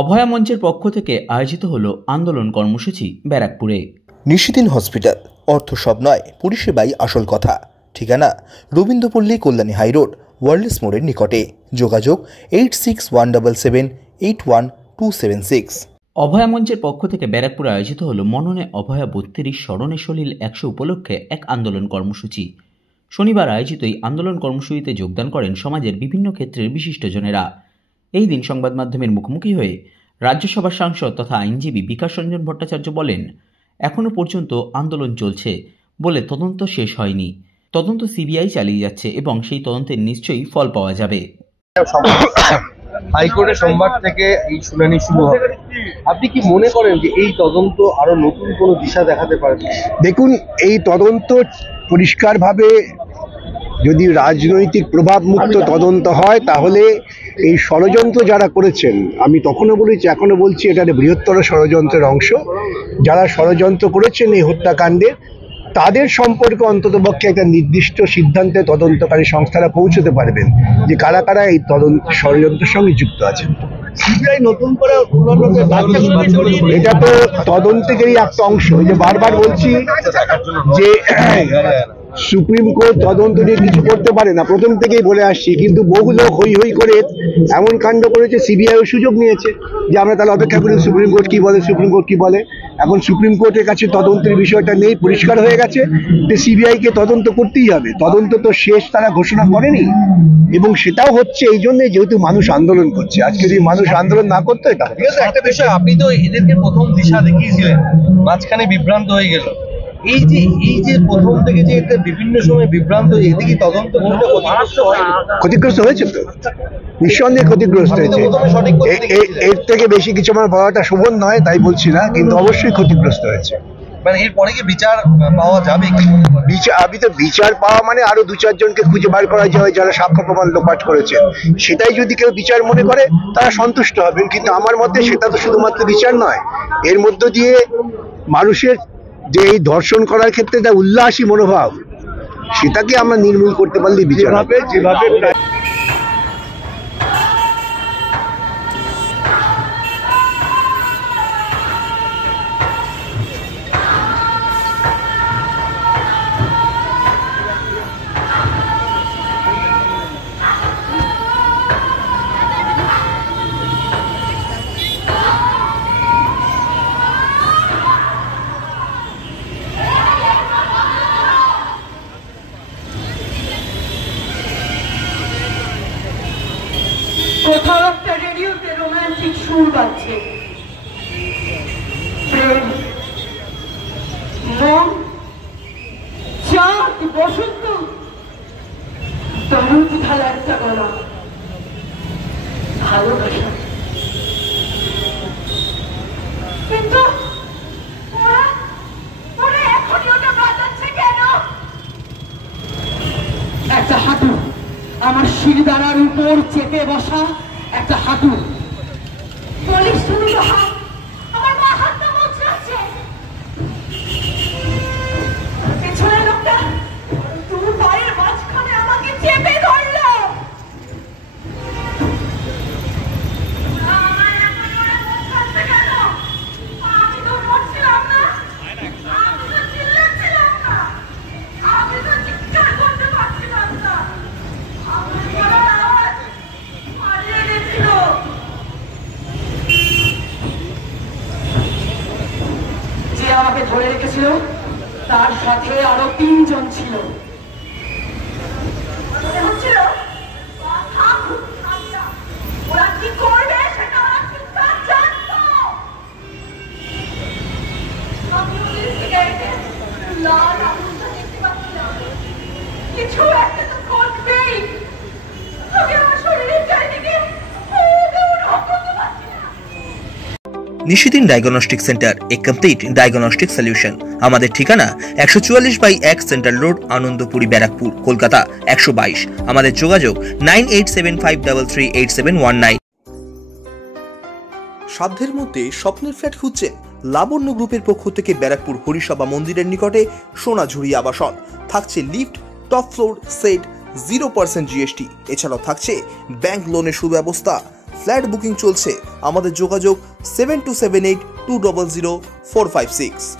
অভয়া মঞ্চের পক্ষ থেকে আয়োজিত হলো আন্দোলন কর্মসূচি ব্যারাকপুরে। নিশিদিন হসপিটাল, অর্থ সব নয়, পরিষেবাই আসল কথা। ঠিকানা রবীন্দ্রপল্লী, কল্যাণী হাইরোড, ওয়ার্ল্ডস মোড়ের নিকটে। যোগাযোগ 8617781276। অভয়া মঞ্চের পক্ষ থেকে ব্যারাকপুরে আয়োজিত হলো মননে অভয়া 32 স্মরণে সলিল 100 উপলক্ষে এক আন্দোলন কর্মসূচি। শনিবার আয়োজিত এই আন্দোলন কর্মসূচিতে যোগদান করেন সমাজের বিভিন্ন ক্ষেত্রের বিশিষ্টজনেরা। এই দিন সংবাদ মাধ্যমের মুখোমুখি হয়ে রাজ্যসভার সাংসদ তথা আইনজীবী বিকাশ রঞ্জন ভট্টাচার্য বলেন, এখনও পর্যন্ত আন্দোলন চলছে বলে তদন্ত শেষ হয়নি। তদন্ত সিবিআই চালিয়ে যাচ্ছে এবং সেই তদন্তের নিশ্চয়ই ফল পাওয়া যাবে। হাইকোর্টে সোমবার থেকে এই শুনানি শুরু হবে। আপনি কি মনে করেন যে এই তদন্ত আরো নতুন কোনো দিশা দেখাতে পারে? দেখুন, এই তদন্ত পরিষ্কারভাবে যদি রাজনৈতিক প্রভাব মুক্ত তদন্ত হয় তাহলে এই ষড়যন্ত্র যারা করেছেন, আমি তখনও বলেছি এখনো বলছি, এটা একটা বৃহত্তর ষড়যন্ত্রের অংশ। যারা ষড়যন্ত্র করেছেন এই হত্যাকাণ্ডে, তাদের সম্পর্কে অন্ততপক্ষে একটা নির্দিষ্ট সিদ্ধান্তে তদন্তকারী সংস্থারা পৌঁছতে পারবেন যে কারা কারা এই তদন্ত ষড়যন্ত্রের সঙ্গে যুক্ত আছেন। নতুন করে এটা তো তদন্তেরই একটা অংশ। যে বারবার বলছি যে সুপ্রিম কোর্ট তদন্ত নিয়ে কিছু করতে পারে না, প্রথম থেকেই বলে আসছি, কিন্তু বহু লোক হই হই করে এমন কাণ্ড করেছে, সিবিআইও সুযোগ নিয়েছে যে আমরা তাহলে অপেক্ষা করি সুপ্রিম কোর্ট কি বলে। সুপ্রিম কোর্ট কি বলে? এখন সুপ্রিম কোর্টের কাছে তদন্তের বিষয়টা নেই, পরিষ্কার হয়ে গেছে যে সিবিআইকে তদন্ত করতেই হবে। তদন্ত তো শেষ তারা ঘোষণা করেনি, এবং সেটাও হচ্ছে এই জন্যে যেহেতু মানুষ আন্দোলন করছে। আজকে যদি মানুষ আন্দোলন না করতো, এটা একটা বিষয়, আপনি তো এদেরকে প্রথম দিশা দেখিয়েছিলেন, মাঝখানে বিভ্রান্ত হয়ে গেল। এই যে প্রথম থেকে যে এটা বিভিন্ন সময় বিভ্রান্ত, এদিকে তদন্ত ক্ষতিগ্রস্ত হয়েছে, তো নিঃসন্দেহে ক্ষতিগ্রস্ত হয়েছে। এর থেকে বেশি কিছু আমার বলাটা শোভন নয়, তাই বলছি না, কিন্তু অবশ্যই ক্ষতিগ্রস্ত হয়েছে। মানে এরপরে কি বিচার পাওয়া যাবে? আমি তো বিচার পাওয়া মানে আরো 2-4 জনকে খুঁজে বার করা যায় যারা সাক্ষ্য প্রমাণ লোপাট করেছে। সেটাই যদি কেউ বিচার মনে করে তারা সন্তুষ্ট হবেন, কিন্তু আমার মতে সেটা তো শুধুমাত্র বিচার নয়। এর মধ্য দিয়ে মানুষের যে এই ধর্ষণ করার ক্ষেত্রে একটা উল্লাসী মনোভাব, সেটাকে আমরা নির্মূল করতে পারলে বিচার হবে। যেভাবে কোথাও একটা রেডিওতে রোমান্টিক সুর বাজছে। প্রেম, মন, চাঁদ, বসন্ত, দরদ ঢালা একটা গলা, ভালোবাসা। কিন্তু ওরা এখনই ওটা বাজাচ্ছে কেন? একটা হাঁটু, আমার শিরদাঁড়ার উপর চেপে বসা একটা হাঁটু। পুলিশ শুরু তো হাত, আমার মা হাতটা মোচড়াচ্ছে। পেছনের লোকটা তোর পায়ের মাঝখানে আমাকে চেপে ধরলো। আমার এখন ওরা মুখ কাটছে কেন? আমি তো নড়ছিলাম না, আমি তো চিল্লাচ্ছিলাম না, আমি তো চিৎকার করতে পারছিলাম না। যে আমাকে ধরে রেখেছিল তার সাথে আরো 3 জন ছিল। ওরা কি করবে সেটা ওরা ঠিকঠাক জানতো। আমি ওদের সিগারেটে লাল আগুনটা দেখতে পাচ্ছিলাম। কিছু একটা তো করবেই। আমি আমার শরীরের চারিদিকে করতে পারছি না। নিশিদিন ডায়াগনস্টিক সেন্টার, এ কমপ্লিট ডায়াগনস্টিক সলিউশন। আমাদের ঠিকানা 144/1 সেন্ট্রাল রোড, আনন্দপুরি, ব্যারাকপুর, কলকাতা 122। আমাদের যোগাযোগ 9875338719। সাধ্যের মধ্যে স্বপ্নের ফ্ল্যাট খুঁজছেন? লাবণ্য গ্রুপের পক্ষ থেকে ব্যারাকপুর হরিসভা মন্দিরের নিকটে সোনাঝুরি আবাসন। থাকছে lift, top floor, set, 0% GST। এছাড়াও থাকছে ব্যাংক লোনের সুব্যবস্থা। ফ্ল্যাট বুকিং চলছে। আমাদের যোগাযোগ 7278200456।